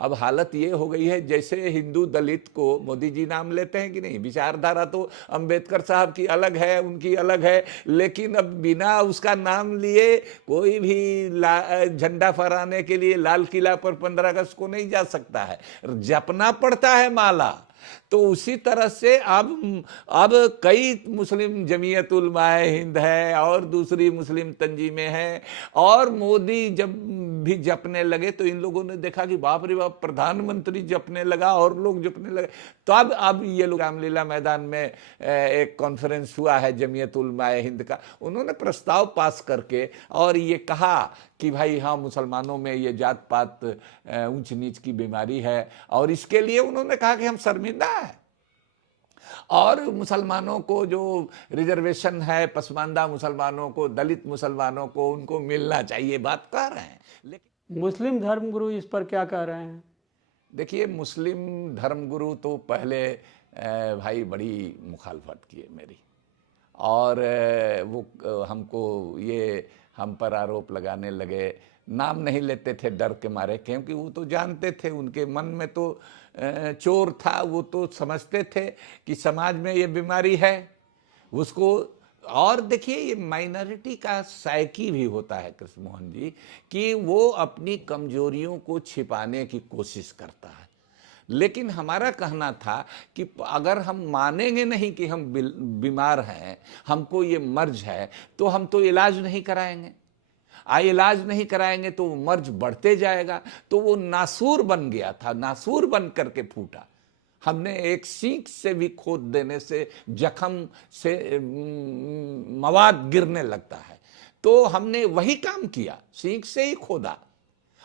अब हालत ये हो गई है जैसे हिंदू दलित को मोदी जी नाम लेते हैं कि नहीं। विचारधारा तो अंबेडकर साहब की अलग है, उनकी अलग है, लेकिन अब बिना उसका नाम लिए कोई भी झंडा फहराने के लिए लाल किला पर 15 अगस्त को नहीं जा सकता है, जपना पड़ता है माला। तो उसी तरह से अब कई मुस्लिम जमीयत उलमाए हिंद है और दूसरी मुस्लिम तंजीमें हैं, और मोदी जब भी जपने लगे तो इन लोगों ने देखा कि बाप रे बाप, प्रधानमंत्री जपने लगा और लोग जपने लगे। तो अब ये लोग रामलीला मैदान में एक कॉन्फ्रेंस हुआ है जमीयत उलमाए हिंद का, उन्होंने प्रस्ताव पास करके और ये कहा कि भाई हाँ, मुसलमानों में ये जात पात ऊंच नीच की बीमारी है, और इसके लिए उन्होंने कहा कि हम शर्मिंदा है, और मुसलमानों को जो रिजर्वेशन है, पसमानदा मुसलमानों को, दलित मुसलमानों को, उनको मिलना चाहिए, बात कह रहे हैं। लेकिन मुस्लिम धर्मगुरु इस पर क्या कह रहे हैं? देखिए, मुस्लिम धर्मगुरु तो पहले भाई बड़ी मुखालफत किए मेरी, और वो हमको ये हम पर आरोप लगाने लगे, नाम नहीं लेते थे डर के मारे, क्योंकि वो तो जानते थे, उनके मन में तो चोर था, वो तो समझते थे कि समाज में ये बीमारी है उसको। और देखिए, ये माइनॉरिटी का साइकी भी होता है कृष्ण मोहन जी, कि वो अपनी कमजोरियों को छिपाने की कोशिश करता है। लेकिन हमारा कहना था कि अगर हम मानेंगे नहीं कि हम बीमार हैं, हमको ये मर्ज है, तो हम तो इलाज नहीं कराएंगे। इलाज नहीं कराएंगे तो वो मर्ज बढ़ते जाएगा। तो वो नासूर बन गया था, नासूर बन करके फूटा। हमने एक सीख से भी खोद देने से जख्म से मवाद गिरने लगता है, तो हमने वही काम किया, सीख से ही खोदा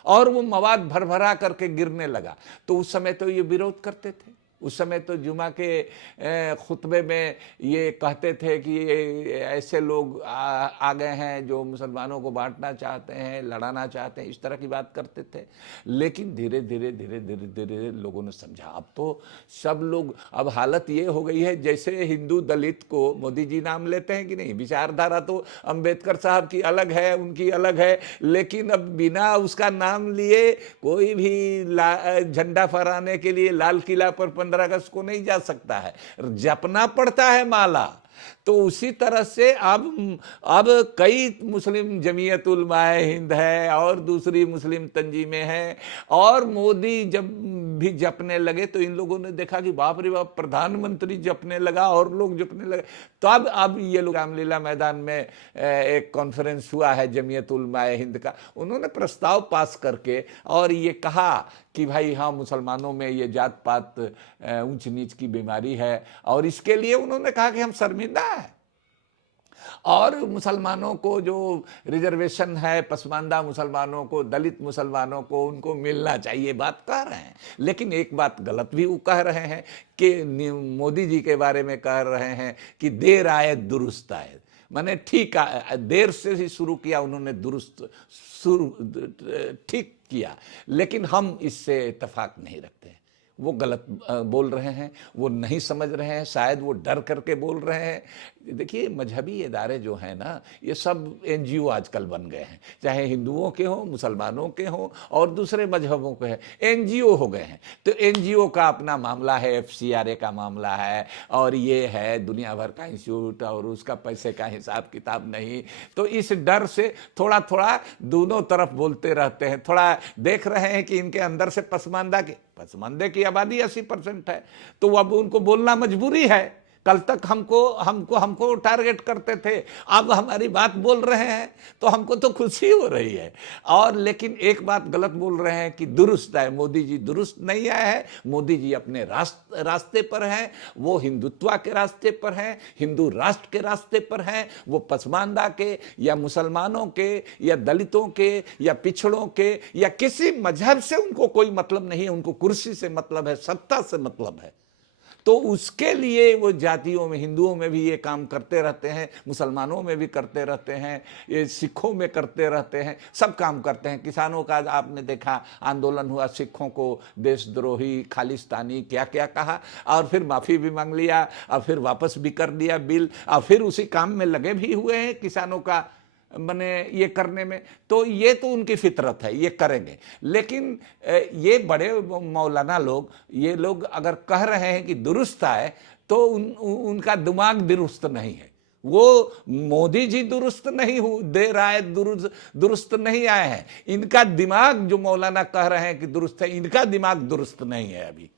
और वो मवाद भर भरा करके गिरने लगा। तो उस समय तो ये विरोध करते थे, उस समय तो जुमा के खुतबे में ये कहते थे कि ये ऐसे लोग आ गए हैं जो मुसलमानों को बांटना चाहते हैं, लड़ाना चाहते हैं, इस तरह की बात करते थे। लेकिन धीरे धीरे धीरे धीरे धीरे लोगों ने समझा। अब तो सब लोग, अब हालत ये हो गई है जैसे हिंदू दलित को मोदी जी नाम लेते हैं कि नहीं। विचारधारा तो अंबेडकर साहब की अलग है, उनकी अलग है, लेकिन अब बिना उसका नाम लिए कोई भी झंडा फहराने के लिए लाल किला पर 15 अगस्त को नहीं जा सकता है, जपना पड़ता है माला। तो उसी तरह से अब कई मुस्लिम जमीयत उलमाए हिंद है और दूसरी मुस्लिम तंजीमें हैं, और मोदी जब भी जपने लगे तो इन लोगों ने देखा कि बाप रे बाप, प्रधानमंत्री जपने लगा और लोग जपने लगे। तो अब ये लोग रामलीला मैदान में एक कॉन्फ्रेंस हुआ है जमीयत उलमाए हिंद का, उन्होंने प्रस्ताव पास करके और ये कहा कि भाई हाँ, मुसलमानों में ये जात पात ऊंच नीच की बीमारी है, और इसके लिए उन्होंने कहा कि हम शर्मिंदा है, और मुसलमानों को जो रिजर्वेशन है, पसमानदा मुसलमानों को, दलित मुसलमानों को, उनको मिलना चाहिए, बात कह रहे हैं। लेकिन एक बात गलत भी वो कह रहे हैं कि मोदी जी के बारे में कह रहे हैं कि देर आए दुरुस्त आए, माने ठीक, देर से ही शुरू किया उन्होंने, दुरुस्त शुरू ठीक किया, लेकिन हम इससे इत्तेफाक नहीं रखते। वो गलत बोल रहे हैं, वो नहीं समझ रहे हैं, शायद वो डर करके बोल रहे हैं। देखिए, मजहबी इदारे जो हैं ना, ये सब एनजीओ आजकल बन गए हैं, चाहे हिंदुओं के हों, मुसलमानों के हों और दूसरे मजहबों के हैं, एनजीओ हो गए हैं। तो एनजीओ का अपना मामला है, एफसीआरए का मामला है, और ये है दुनिया भर का इंस्टीट्यूट, और उसका पैसे का हिसाब किताब नहीं। तो इस डर से थोड़ा थोड़ा दोनों तरफ बोलते रहते हैं। थोड़ा देख रहे हैं कि इनके अंदर से पसमानदे की आबादी 80% है, तो अब उनको बोलना मजबूरी है। कल तक हमको टारगेट करते थे, अब हमारी बात बोल रहे हैं तो हमको तो खुशी हो रही है। और लेकिन एक बात गलत बोल रहे हैं कि दुरुस्त है, मोदी जी दुरुस्त नहीं आए हैं। मोदी जी अपने रास्ते पर हैं, वो हिंदुत्व के रास्ते पर हैं, हिंदू राष्ट्र के रास्ते पर हैं। वो पसमानदा के या मुसलमानों के या दलितों के या पिछड़ों के या किसी मजहब से उनको कोई मतलब नहीं है, उनको कुर्सी से मतलब है, सत्ता से मतलब है। तो उसके लिए वो जातियों में, हिंदुओं में भी ये काम करते रहते हैं, मुसलमानों में भी करते रहते हैं, ये सिखों में करते रहते हैं, सब काम करते हैं। किसानों का आपने देखा आंदोलन हुआ, सिखों को देशद्रोही, खालिस्तानी क्या क्या कहा, और फिर माफ़ी भी मांग लिया, और फिर वापस भी कर दिया बिल, और फिर उसी काम में लगे भी हुए हैं किसानों का मने ये करने में, तो ये तो उनकी फितरत है, ये करेंगे। लेकिन ये बड़े मौलाना लोग, ये लोग अगर कह रहे हैं कि दुरुस्त है, तो उनका दिमाग दुरुस्त नहीं है। वो मोदी जी दुरुस्त नहीं दे रहा है, दुरुस्त नहीं आए हैं। इनका दिमाग, जो मौलाना कह रहे हैं कि दुरुस्त है, इनका दिमाग दुरुस्त नहीं है अभी।